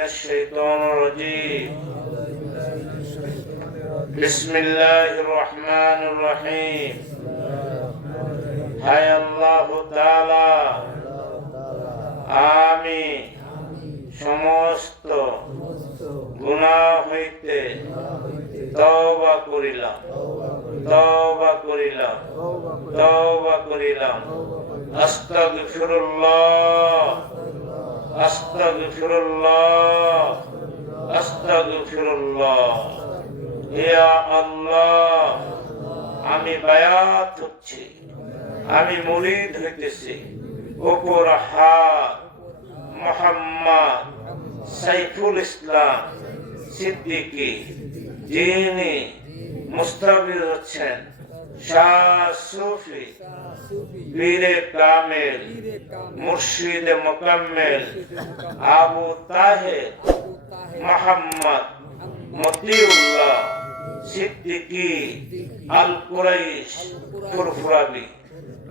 الشيطان الرجيم بسم الله الرحمن الرحيم হায় আল্লাহ তাআলা আমি সমস্ত গুনাহ হইতে তওবা করিলাম তওবা করিলাম তওবা করিলাম আস্তাগফিরুল্লাহ আস্তাগফিরুল্লাহ আস্তাগফিরুল্লাহ। ইয়া আল্লাহ, আমি বায়াত হচ্ছি, আমি মুরিদ হইতেছি। ওপর হাত, মোহাম্মদ সাইফুল ইসলাম সিদ্দিকী, যিনি মুস্তাবির হচ্ছেন। শাহ সুফি বীরে কামেল মুর্শিদ মোকাম্মেল, আবু তাহের, মোহাম্মদ মতিউল্লাহ সিদ্দিকী আল কুরাইশ ফুরফুরাবি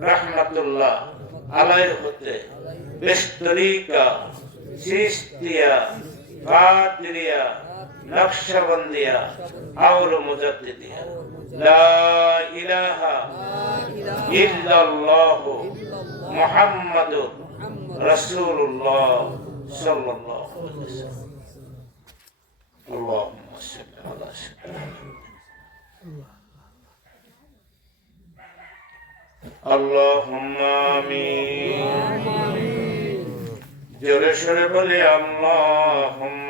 রহমতুল্লাহ আলাইর হতে বেস্তরিকা সিস্তিয়া কাদরিয়া নকশবন্দিয়া لا إله إلا الله محمد رسول الله صلى الله عليه وسلم اللهم صل على سيدنا اللهم آمين جل شرب لي اللهم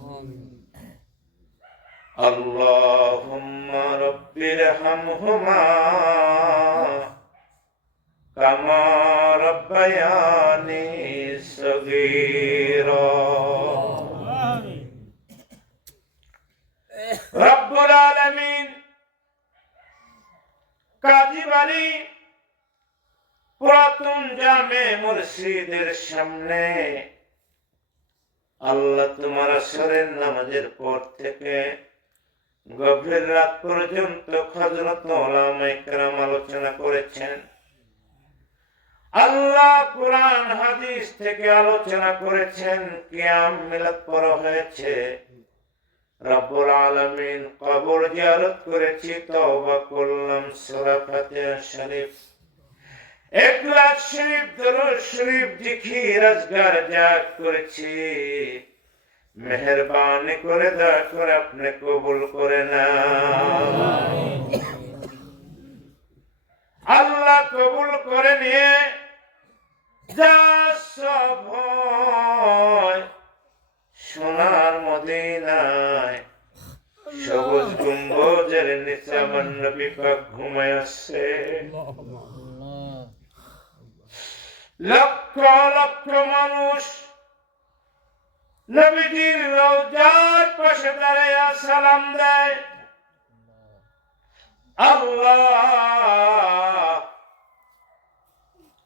اللهم رب ارحمهما كما ربياني صغيرا رب العالمين কাজী বাড়ি পুরাতন জামে মসজিদের সামনে আল্লাহ তোমার আসরের নামাজের পর থেকে গভীর রাত পর্যন্ত হজরত ওলামাইকরাম আলোচনা করেছেন। আল্লাহ কোরআন, হাদিস থেকে আলোচনা করেছেন, কিয়াম মিলাদ পড়া হয়েছে। রব্বুল আলামিন কবর জিয়ারত করেছি, তওবা করলাম সূরা ফাতিহা শরীফ। একলাখ শরীফ, দরুদ শরীফ, জিকির, আজগার, জাগ করেছি। মেহরবানি করে দয়া করে আপনি কবুল করে না আল্লাহ কবুল করে নিয়ে যা সব সোনার মদিনায়। সবুজ গুম্বজের নিচে আমার নবী পাক ঘুমায় আসছে। লক্ষ লক্ষ মানুষ নবীজির রওজার পাশে দাঁড়াইয়া সালাম দেয়। আল্লাহ,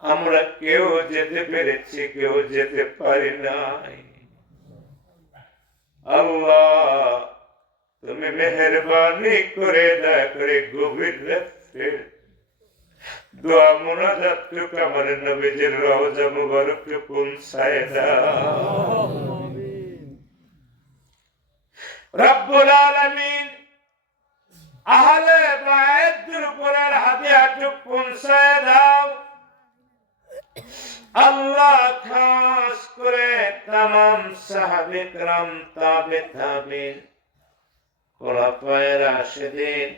আমরা কেউ যেতে পেরেছি, কেউ যেতে পারি নাই। আল্লাহ, তুমি মেহরবানি করে, দয়া করে গভীর রাত্রে দোয়া মোনাজাত আমার নবীজির রওজা মুবারক পৌঁছায় দাও। রব্বুল আলামিন আহলে বায়তের উপরের হাদিয়া টুক পৌঁছায় দাও আল্লাহ খাস করে তাম সাহাবে کرام তাবে তাবিন খোলাফায়ে রাশিদিন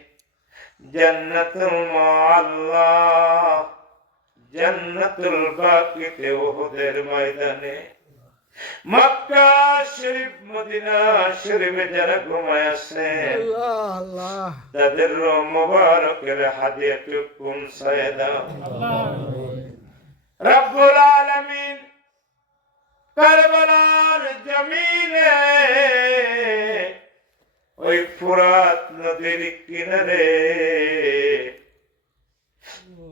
জান্নাতুল মুআল্লা জান্নাতুল বাকিতে ওহুদের ময়দানে মক্কা শরীফ মদিনা শরীফে যারা ঘুমায় আল্লাহ। তাদের মোবারকের হাদিয়াটু পৌঁছায় দাও রব্বুল আলামিন কারবালার জমিনে ওই ফুরাত নদীর কিনারে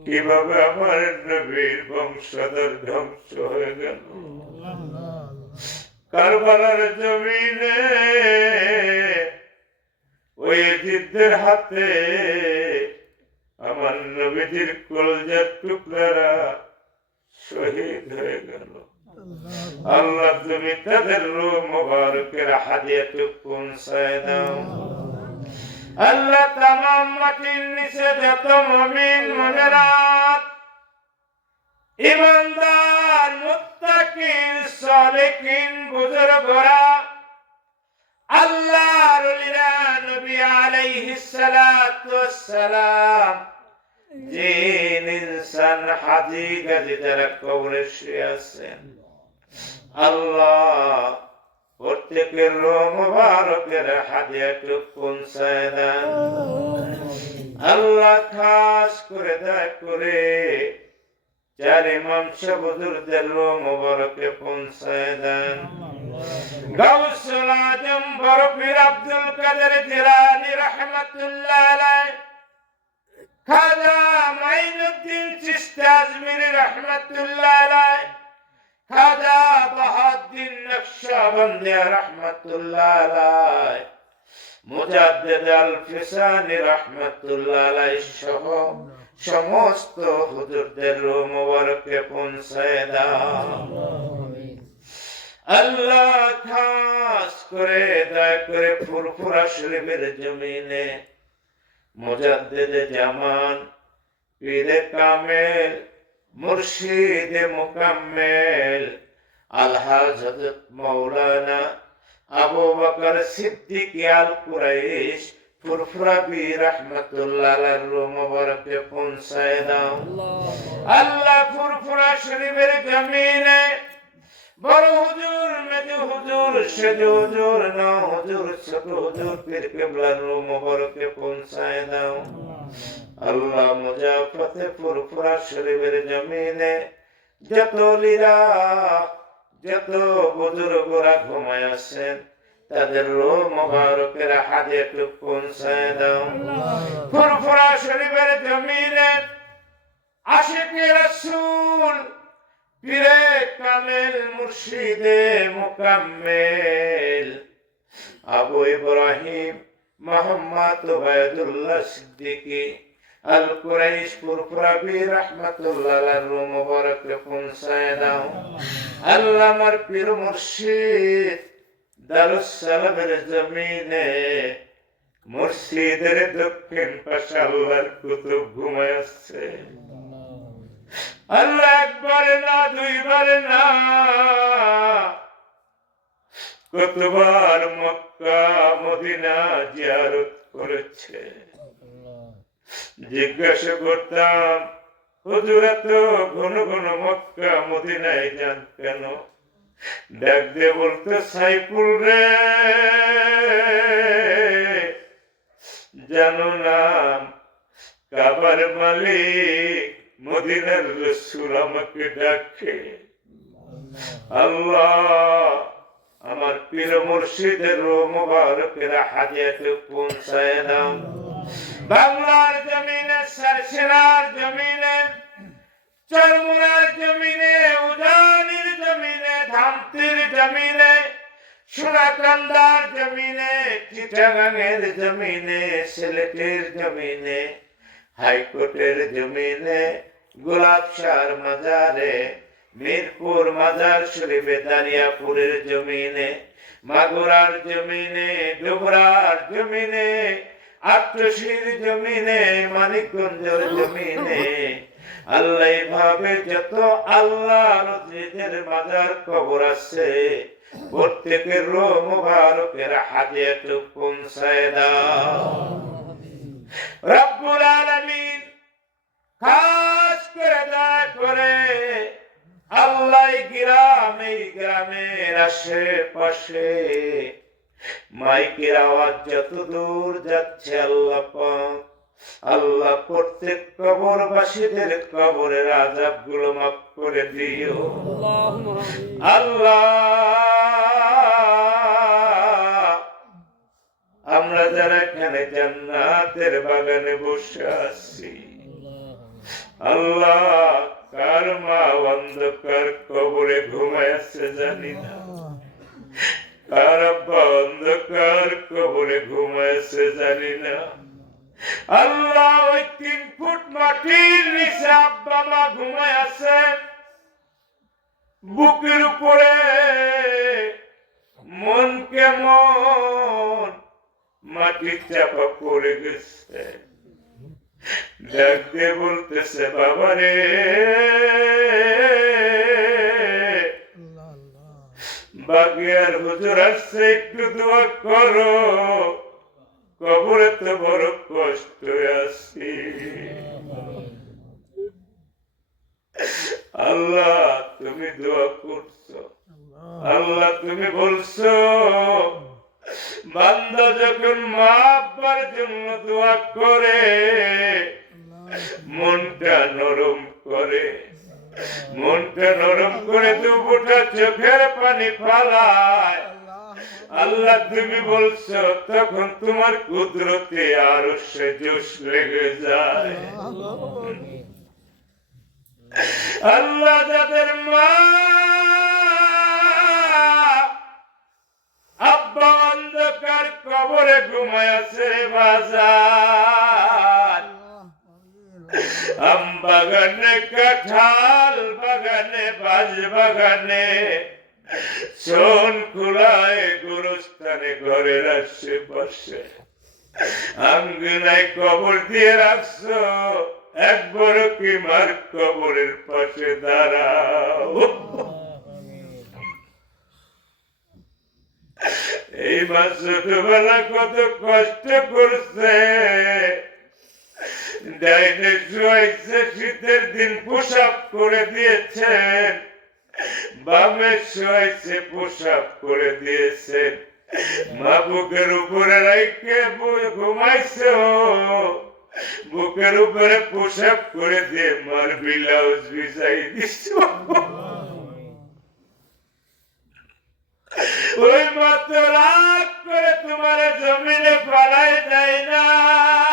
কীভাবে আমার নবীর বংশধর ধ্বংস হয়ে গেল? কারবালার জমিনে ওই হাতে আমার নবীজির কলজার টুকরারা শহীদ হয়ে গেল। আল্লাহ, তুমি তাদের রূহ মুবারকের হাদিয়াটু পৌঁছায় দাও। আল্লাহ, তামাম মাটির নিচে যত মুমিন, মুমিনাত, ইমানদার মুত্তাকিন সালেকিন বুজুর্গরা আল্লাহর ওলিরা নবী আলাইহিস সালাতু ওয়াসসালাম জিন ইনসান গাজি যারা কবরে শুয়ে আছেন। আল্লাহ প্রত্যেকের মুবারকের হাদিয়াটু পৌঁছায় দেন। আল্লাহ খাস করে দয়া করে চার ইমাম সাবুদুরদের রোহ মুবারকে পৌঁছায় দেন। গাউসুল আজম, বরফির আব্দুল কাদের জিলানী রহমাতুল্লাহ আলাইহি সহ সমস্ত হুজুরদের রূহ মুবারকে পৌঁছায় আল্লাহ খাস করে দয়া করে ফুরফুরা শরীফের জমিনে মুজাদ্দিদে জামান, পীরে কামেল, মুর্শিদে মুকাম্মেল আবু বকর সিদ্দিক আল কুরাইশ ফুরফুরা বি রহমাতুল্লাহ মুবারকে পৌঁছায় দাও আল্লাহ ফুরফুরা শরীফের জমিনে বড় হুজুর মেজ হুজুর সেজ হুজুর না হুজুর ছোট হুজুর পীর কেবলার রূহ মুবারকে পৌঁছায় দাও আল্লাহ মুজাফতে ফুরফুরা শরীফের জমিনে যত লীলা যত বুজুর্গরা ঘুমায় আছেন তাদের রূহ মুবারকের হাতে পৌঁছায় দাও ফুরফুরা শরীফের জমিনে আশিকে রাসূল পীরে কামেল মুর্শিদে মুকাম্মেল। আবু ইব্রাহিম মোহাম্মদ ওবায়দুল্লাহ সিদ্দিকী আল কুরাইশ ফুরফুরাবি রহমাতুল্লাহ আলাইহির রূহ মুবারকে পৌঁছায় দাও আল্লাহ আমার পীর মুর্শিদ দারুস জমিনে মুর্শিদের দক্ষিণ পাশে কুতুব ঘুমায় আল্লাহ একবার না দুইবার না কতবার মক্কা মদিনা জিয়ারত করেছে জিজ্ঞাসা করতাম হুজুর এত ঘন ঘন মক্কা মদিনায় যান কেন ডাক দিয়ে বলতো সাইফুল রে। জানো নাম কাবার মালিক মদিনার রসুল আমাকে ডাকে। আল্লাহ, আমার পীর মুর্শিদের মুবারকের হাজিয়াতে পৌঁছায় দাও। বাংলার জমিনে সারসেনার জমিনে চরমুরার জমিনে জমিনে ধামতির জমিনে সোনাকান্দার জমিনে, চিটাগাঙের জমিনে, সিলেটের জমিনে, হাইকোর্টের জমিনে গোলাপশার মাজারে, মিরপুর মাজার শরীফে দারিয়াপুরের জমিনে, মাগুরার জমিনে, ডুবরার জমিনে আটশির জমিনে, মানিকগঞ্জের জমিনে আল্লাহ ভাবে যত আল্লাহ মাজার কবর আছে, প্রত্যেকের রো হাতে রব্বুল খাস করে দয়া করে, আল্লাহ গ্রাম, এই গ্রামের আশেপাশে মাইকের আওয়াজ যত দূর যাচ্ছে আল্লাহ পাক আল্লাহ প্রত্যেক কবরবাসীদের কবরের আজাবগুলো মাফ করে দিও। আল্লাহ। আমরা যারা এখানে জান্নাতের বাগানে বসে আছি। আল্লাহ কার মা অন্ধকার কবরে ঘুমায় আছে জানি না। কার আব্বা অন্ধকার কবরে ঘুমায় আছে জানি না। আল্লাহ ওই তিন ফুট মাটির নিচে আব্বা মা ঘুমায় আছে। বুকের উপরে মন কেমন? মাটির চাপা পড়ে গেছে। দিয়ে বলতেছে বাবা রে। বাগিয়ার হুজুর আসছে একটু দোয়া করো। কবরে বড় কষ্ট আছি আল্লাহ, তুমি দোয়া করছ। আল্লাহ, তুমি বলছো, বান্দা যখন মা আব্বার জন্য দোয়া করে, মনটা নরম করে। মনটা নরম করে দুপুটা চোখের পানি ফালায়। আল্লাহ তুমি বলছো, তখন তোমার কুদরতে আরও সে জোশ লেগে যায়। আল্লাহ যাদের মা, আব্বা অন্ধকার কবরে ঘুমায় আছে বাজার। আম বাগানে কাঁঠাল বাগানে বাজ বাগানে সোন কুলায় গুরুস্থানে, ঘরের আশেপাশে। আঙ্গনায় কবর দিয়ে রাখছো একবার কি মার কবরের পাশে দাঁড়াও। এই মা ছোটবেলা কত কষ্ট করছে। ডাইনে শীতের দিন পোশাক করে দিয়েছেন। শুয়াইছে পোশাক করে মা বুকের উপরে রাইকে ঘুমাইছে বুকের উপরে পোশাক করে দিয়ে মার ব্লাউজ বিছাই দিছ ওই মত রাগ করে তোমার জমিনে পালাই দেয় নাই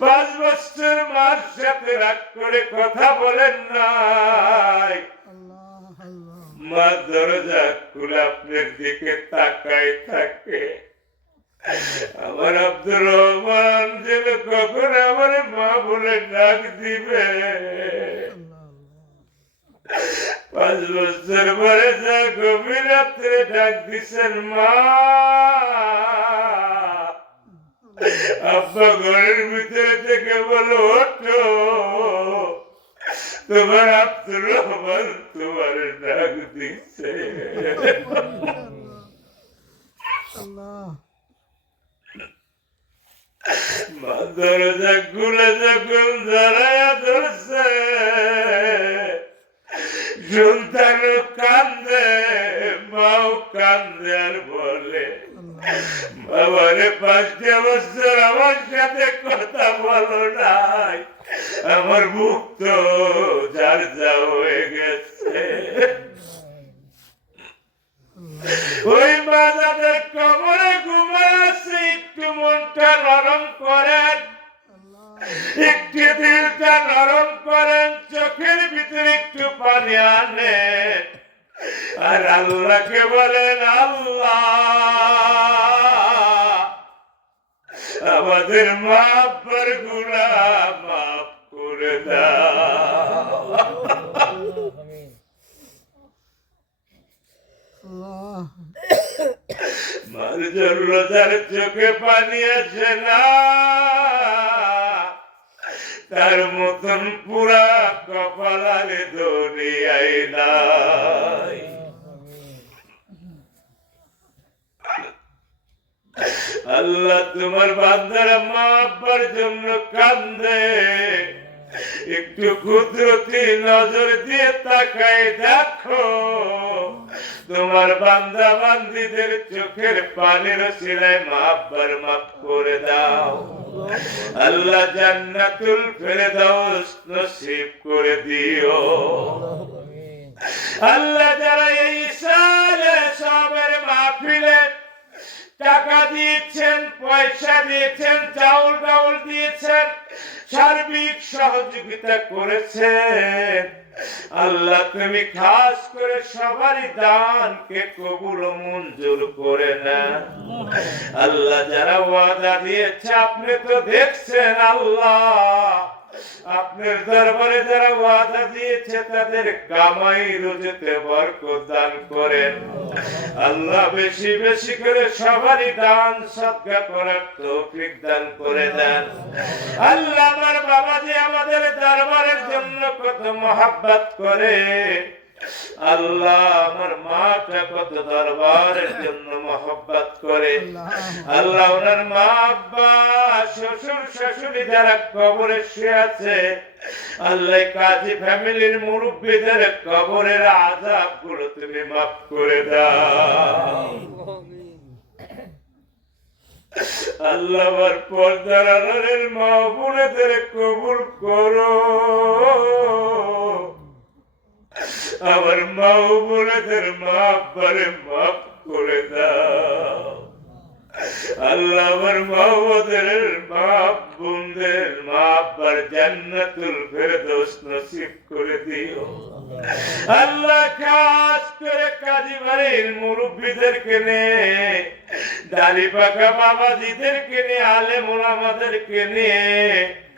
পাঁচ বছর মার সাথে রাগ করে কথা বলেন নাই। মা দরজা খুলে আপনার দিকে তাকায় থাকে। আমার আব্দুর রহমান যেন কখন আমার মা বলে ডাক দিবে? পাঁচ বছর পরে যা গভীর রাত্রে ডাক দিছেন মা। আব্বা ঘরের ভিতরে থেকে বলো ওঠো তোমার আব্দুর রহমান তোমার ডাক দিচ্ছে দরজা খুলে যখন দাঁড়ায় ধরছে সন্তান কান্দে মাও কান্দে আর বলে বাবারে পাঁচটা বছর আমার সাথে কথা বলো নাই। আমার মুখ তো যার যা হয়ে গেছে। আল্লাহ তোমার বান্দারা মা আব্বার জন্য কান্দে। একটু কুদরতি নজর দিয়ে তাকায় দেখো। তোমার বান্দা বান্দিদের চোখের পানির সিলায় মাপবার মাপ করে দাও। আল্লাহ জান্নাতুল ফেরদাউস নসিব করে দিও। আল্লাহ যারা এই সালে সবের মাহফিলে টাকা দিয়েছেন, পয়সা দিয়েছেন, চাউল ডাউল দিয়েছেন, সার্বিক সহযোগিতা করেছেন। আল্লাহ তুমি খাস করে সবারই দানকে কবুল মঞ্জুর করে না আল্লাহ যারা ওয়াদা দিয়েছে, আপনি তো দেখছেন আল্লাহ। আপনার দরবারে যারা ওয়াদা দিয়েছে, তাদের কামাই বরকত দান করেন। আল্লাহ বেশি বেশি করে সবারই দান সৎকা করার তৌফিক দান করে দেন। আল্লাহ আমার বাবা যে আমাদের দরবারের জন্য কত মহাব্বত করে। আল্লাহ আমার মাটা কত দরবারের জন্য মহব্বত করে আল্লাহ ওনার মা আব্বা শ্বশুর শাশুড়ি যারা কবরে শুয়ে আছে আল্লাহ কাজী ফ্যামিলির মুরব্বীদের কবরের আজাবগুলো তুমি মাফ করে দাও আল্লাহ আমার পর্দার আড়ালের মা বোনেদের কবুল করো আমার মা বোনেদের মা আব্বারে মাফ করে দাও। আল্লাহ আমার মা ওদের মা বোনদের মা আব্বার জান্নাতুল ফেরদৌস নসিব করে দিও। আল্লাহ খাস করে কাজী বাড়ির মুরব্বীদেরকে নে, দাড়ি পাকা বাবাজিদেরকে নিয়ে আলেম ওলামাদেরকে নিয়ে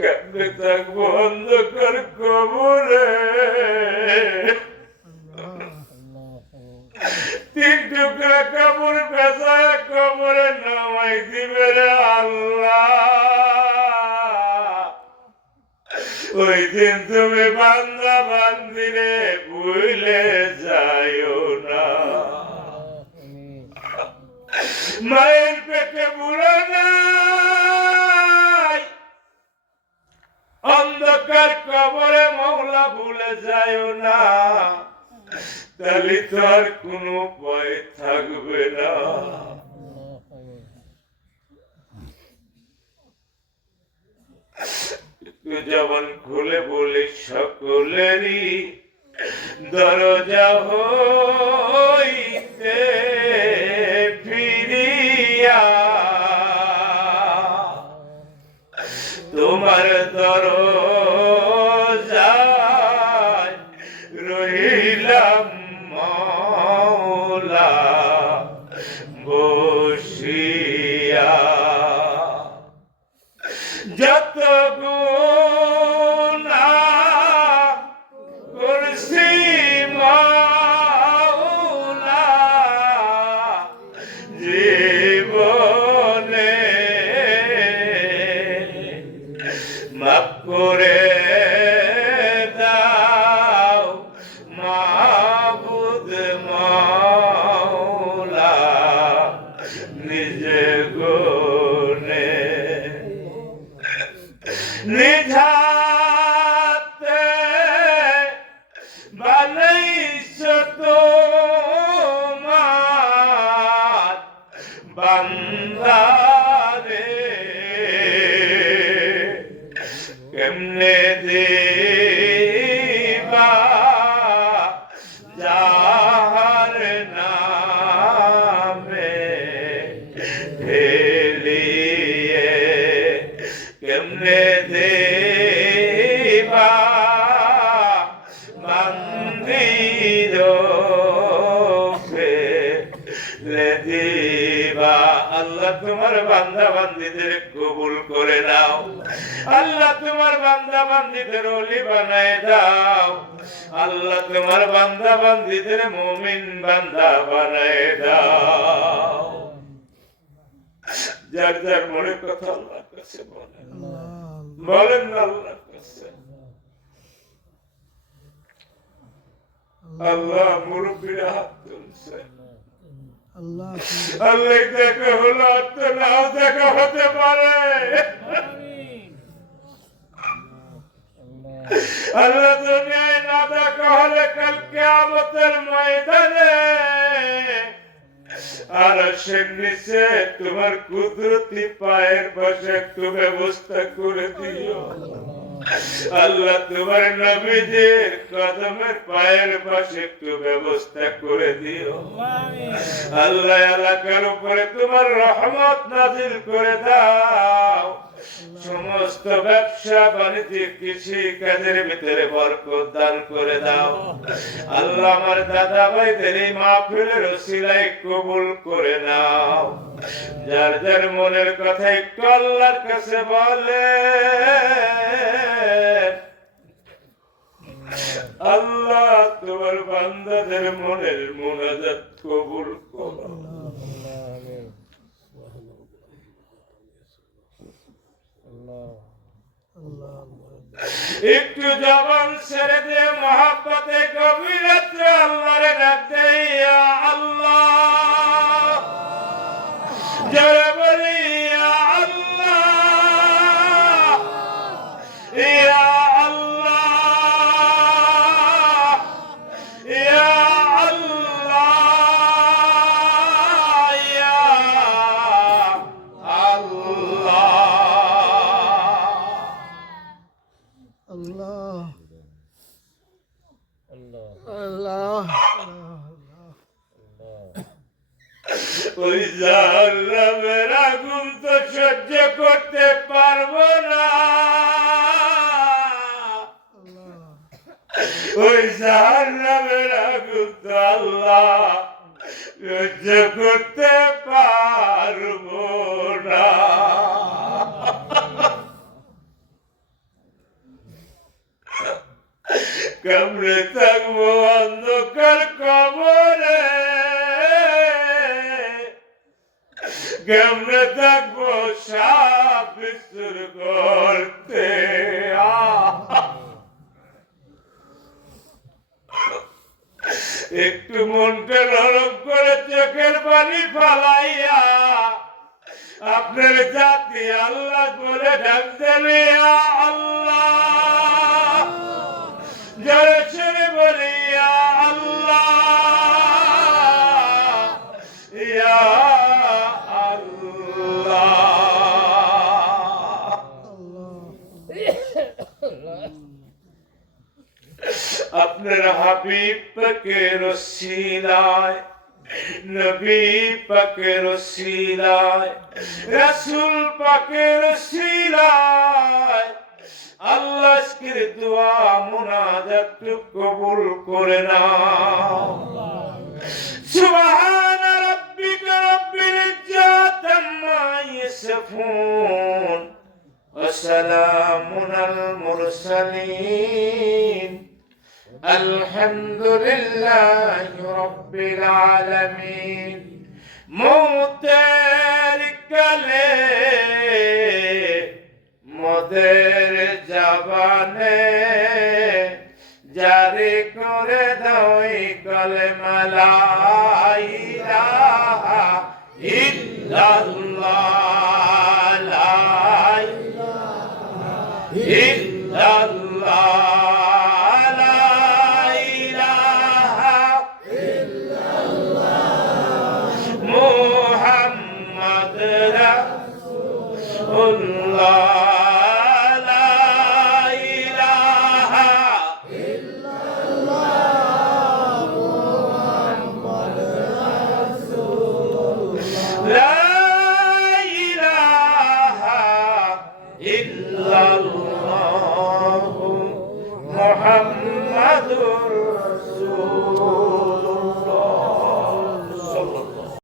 কেমনে থাকব কবরে তিন টুকরা কাপড় কবরে নামাই দিবে রে ওই দিন তুমি বান্দা বান্দিরে ভুলে যাইও না মায়ের পেটে বুড়ো নাই অন্ধকার কবরে মৌলা ভুলে যায় না। তাহলে তো আর কোনো ভয় থাকবে না। যেমন খুলে বলি সকলেরই, দরজা হইতে ফিরিয়া। তোমার দরজায় দেবা যার নামে ফেলিয়ে কেমনে দেবা, মন্দির দিবা। আল্লাহ, তোমার বান্দা বান্দিদের কবুল করে নাও। আল্লাহ তোমার বান্দা বান্দিদের অলি বানায় দাও। আল্লাহ তোমার বান্দা বান্দিদের মুমিন বান্দা বানায় দাও। যার যার মনে কথা আল্লাহর কাছে বলেন। বলেন না আল্লাহর কাছে। আল্লাহ মুরব্বীরা হাত তুলছে আল্লাহ আল্লাহ দেখা হলো আর তো নাও দেখা হতে পারে। আল্লাহ দুনিয়ায় না দেখা হলে কাল ময়দানে। আর তোমার কুদরতি পায়ের পাশে একটু ব্যবস্থা করে দিও। আল্লাহ তোমার নবীদের কদমের পায়ের পাশে একটু ব্যবস্থা করে দিও। আল্লাহ এলাকার উপরে তোমার রহমত নাজিল করে দাও। সমস্ত ব্যবসা বাণিজ্য কৃষি কাজের ভিতরে বরকত দান করে দাও। আল্লাহ আমার দাদা ভাইদের এই মাহফিলের ওসিলায় কবুল করে নাও। যার যার মনের কথা একটু আল্লাহর কাছে বলে। আল্লাহ তোমার বান্দাদের মনের মোনাজাত কবুল একটু জবান ছেড়ে দিয়ে মহাব্বতে গভীর রাত্রে আল্লাহরে ডাক দে ইয়া আল্লাহ! জোরে বলি কবরে কেমনে থাকব সাপ বিস্তুর করতে। একটু মনটা নরম করে চোখের পানি ফালাইয়া, আপনার জাতি আল্লাহ বলে ডাক দেবে আল্লাহ। জোরে আপনার হাবিব পাকে রসিলায় নবী পাকে রসিলায় রাসূল পাকে রসিলায় আল্লাহ আজকের দোয়া মুনাজাত কবুল করে না সুবহান রাব্বিকা রাব্বিল ইজ্জাত আম্মা ইয়াসফুন ওয়া সালামুন আল মুরসালিন আলহামদুলিল্লাহ রব্বিল আলামিন। মৌতের কালে মদের জবানে জারি করে দই কলে মালাই